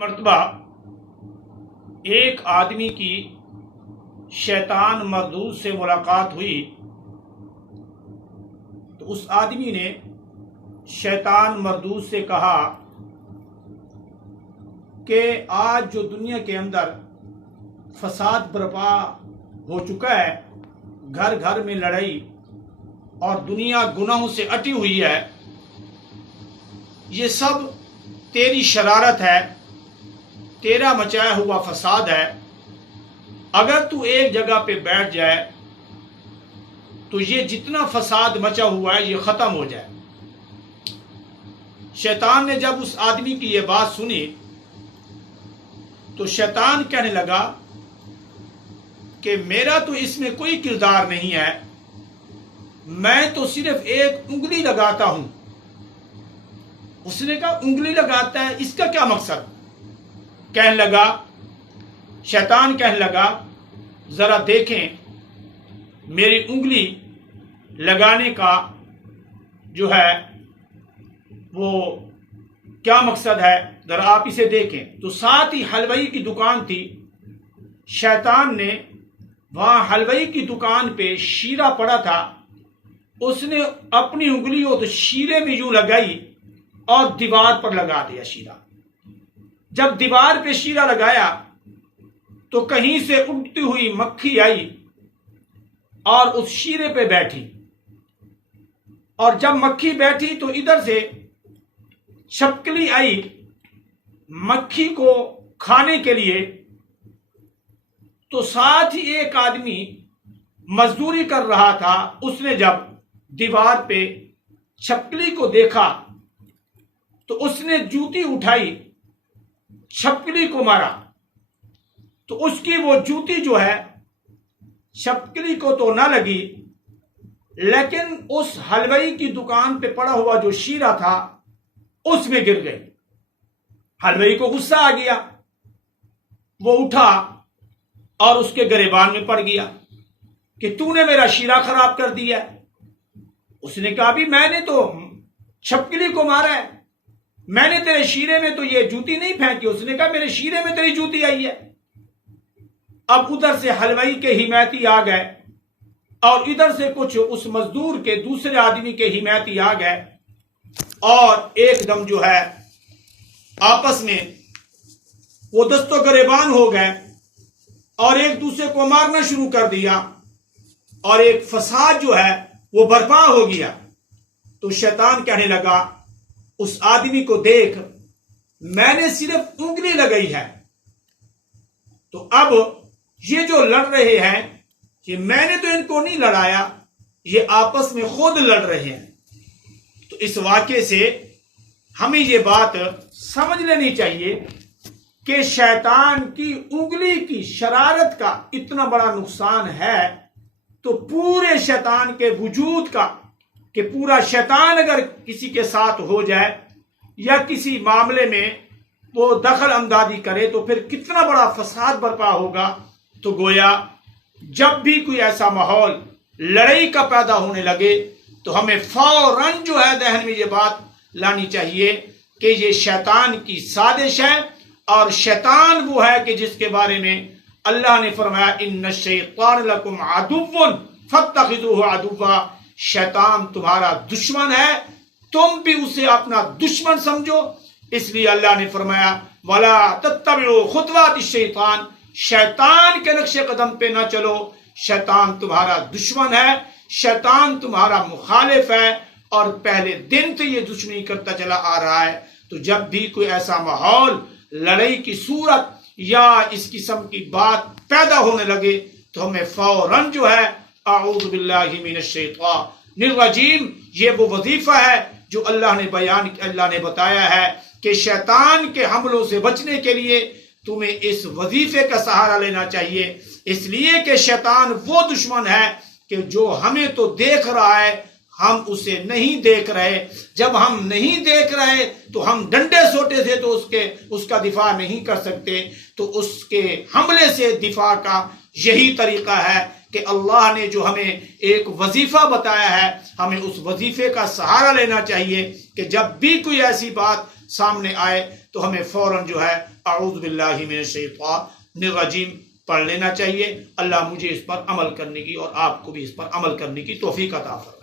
मर्तबा एक आदमी की शैतान मरदूद से मुलाकात हुई तो उस आदमी ने शैतान मरदूद से कहा कि आज जो दुनिया के अंदर फसाद बर्पा हो चुका है, घर घर में लड़ाई और दुनिया गुनाहों से अटी हुई है, ये सब तेरी शरारत है, तेरा मचाया हुआ फसाद है। अगर तू एक जगह पे बैठ जाए तो ये जितना फसाद मचा हुआ है ये खत्म हो जाए। शैतान ने जब उस आदमी की ये बात सुनी तो शैतान कहने लगा कि मेरा तो इसमें कोई किरदार नहीं है, मैं तो सिर्फ एक उंगली लगाता हूं। उसने कहा उंगली लगाता है, इसका क्या मकसद? कहने लगा, शैतान कहने लगा, जरा देखें मेरी उंगली लगाने का जो है वो क्या मकसद है, जरा आप इसे देखें। तो साथ ही हलवाई की दुकान थी। शैतान ने वहां हलवाई की दुकान पे शीरा पड़ा था, उसने अपनी उंगली उस शीरे में यूं लगाई और दीवार पर लगा दिया शीरा। जब दीवार पे शीरा लगाया तो कहीं से उड़ती हुई मक्खी आई और उस शीरे पे बैठी, और जब मक्खी बैठी तो इधर से छिपकली आई मक्खी को खाने के लिए। तो साथ ही एक आदमी मजदूरी कर रहा था, उसने जब दीवार पे छिपकली को देखा तो उसने जूती उठाई, छिपकली को मारा। तो उसकी वो जूती जो है छिपकली को तो ना लगी, लेकिन उस हलवाई की दुकान पे पड़ा हुआ जो शीरा था उसमें गिर गई। हलवाई को गुस्सा आ गया, वो उठा और उसके गिरेबान में पड़ गया कि तूने मेरा शीरा खराब कर दिया। उसने कहा भी मैंने तो छिपकली को मारा है, मैंने तेरे शीरे में तो ये जूती नहीं फेंकी। उसने कहा मेरे शीरे में तेरी जूती आई है। अब उधर से हलवाई के हिमायती आ गए और इधर से कुछ उस मजदूर के दूसरे आदमी के हिमायती आ गए और एकदम जो है आपस में वो दस्तो गिरेबान हो गए और एक दूसरे को मारना शुरू कर दिया और एक फसाद जो है वो बर्पा हो गया। तो शैतान कहने लगा उस आदमी को देख, मैंने सिर्फ उंगली लगाई है, तो अब ये जो लड़ रहे हैं कि मैंने तो इनको नहीं लड़ाया, ये आपस में खुद लड़ रहे हैं। तो इस वाक्य से हमें ये बात समझ लेनी चाहिए कि शैतान की उंगली की शरारत का इतना बड़ा नुकसान है, तो पूरे शैतान के वजूद का, कि पूरा शैतान अगर किसी के साथ हो जाए या किसी मामले में वो दखल अंदाजी करे तो फिर कितना बड़ा फसाद बर्पा होगा। तो गोया जब भी कोई ऐसा माहौल लड़ाई का पैदा होने लगे तो हमें फौरन जो है जहन में ये बात लानी चाहिए कि ये शैतान की साजिश है, और शैतान वो है कि जिसके बारे में अल्लाह ने फरमाया इन्न शैतान लकुम अदुव्वुन फत्तखिज़ूहु अदुव्वा, शैतान तुम्हारा दुश्मन है, तुम भी उसे अपना दुश्मन समझो। इसलिए अल्लाह ने फरमाया वला तत्तबिउ खुतवातिश शैतान, शैतान के नक्शे कदम पे ना चलो, शैतान तुम्हारा दुश्मन है, शैतान तुम्हारा मुखालिफ है और पहले दिन से ये दुश्मनी करता चला आ रहा है। तो जब भी कोई ऐसा माहौल लड़ाई की सूरत या इस किस्म की बात पैदा होने लगे तो हमें फौरन जो है आऊज़ु बिल्लाहि मिनश शैतानिर रजीम, ये वो वजीफा है जो अल्लाह ने बताया है कि शैतान के हमलों से बचने के लिए तुम्हें इस वजीफे का सहारा लेना चाहिए। इसलिए कि शैतान वो दुश्मन है कि जो हमें तो देख रहा है, हम उसे नहीं देख रहे। जब हम नहीं देख रहे तो हम डंडे सोटे से तो उसका दिफा नहीं कर सकते। तो उसके हमले से दिफा का यही तरीका है कि अल्लाह ने जो हमें एक वजीफा बताया है, हमें उस वजीफे का सहारा लेना चाहिए कि जब भी कोई ऐसी बात सामने आए तो हमें फौरन जो है اعوذ باللہ من الشیطان الرجیم پڑھ لینا چاہیے۔ اللہ مجھے اس پر عمل کرنے کی اور آپ کو بھی اس پر عمل کرنے کی توفیق عطا فرمائے۔